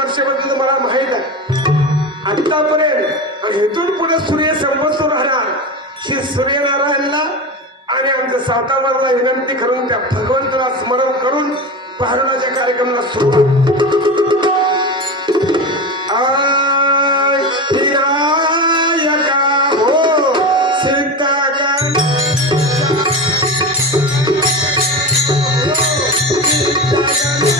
वर्षापर्यंत मला माहीत आहे. आतापर्यंत आणि इथून पुढे सूर्य संवत्सर राहणार. श्री सूर्यनारायणला आणि आमच्या सातावरला विनंती करून त्या भगवंताला स्मरण करून पाहण्याच्या कार्यक्रमाला सुरुवात. Yeah.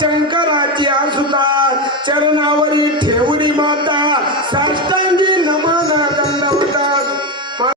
शंकराची आसुता चरणावर